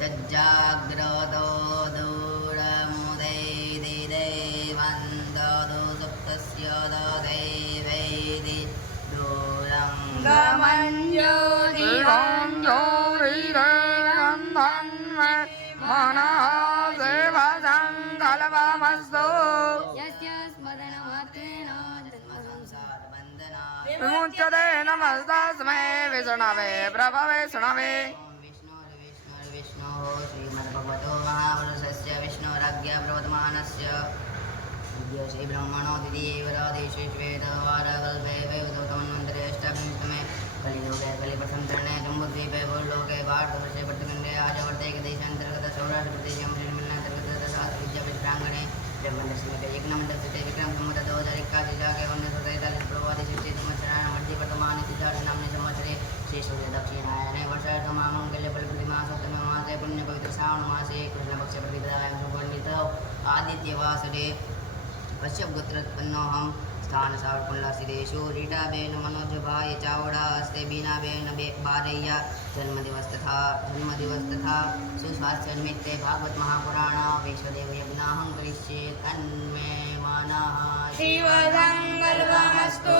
सज्जाग्रतो दूरमुदैदिदेवन्दो सुप्तस्य ददैवैदि दूरं गमञ्जोरिरेगन्धन्मे मनः देवसङ्कल्पमस्तु विमुच्यते नमस्तस्मै विष्णवे प्रभवे विष्णवे विष्णो श्रीमद्भगवतो महापुरुषस्य विष्णोराज्ञा प्रवर्तमानस्य श्री ब्रह्मणो दिदेवरादेशे श्वेतवारकल्पे वैवतमन्वन्तरे अष्टाविंशतमे कलियुगे कलिप्रथमचरणे जम्बूद्वीपे भूलोके भारतवर्षे प्रतिखण्डे आर्यवर्ते देशान्तर्गत सौराष्ट्रप्रदेशं श्रीमन्नान्तर्गत शास्त्रविद्यापीठाङ्गणे ब्रह्मदर्शनके यज्ञमण्डलस्थिते विक्रम संवत 2081 के 1943 पूर्वादि 60 संवत्सराणां मध्ये वर्तमाने सिद्धार्थनाम्ने संवत्सरे श्री सूर्य दक्षिणायने वर्षार्थमामङ्गल्य फलप्रतिमासोत्तमे मासे पुण्यपवित्र श्रावणमासे कृष्णपक्षे प्रतिपदायां सुवर्णित आदित्यवासरे कश्यपगोत्रोत्पन्नोऽहं स्थानसावर्कुल्लासिदेषु रीटाबेन मनोजभाय चावड़ा हस्ते बीनाबेन बारय्या जन्मदिवस तथा सुस्वास्थ्य निमित्ते भागवत महापुराण वैश्वदेव यज्ञाहं करिष्ये तन्मे मनः शिवसङ्कल्पमस्तु।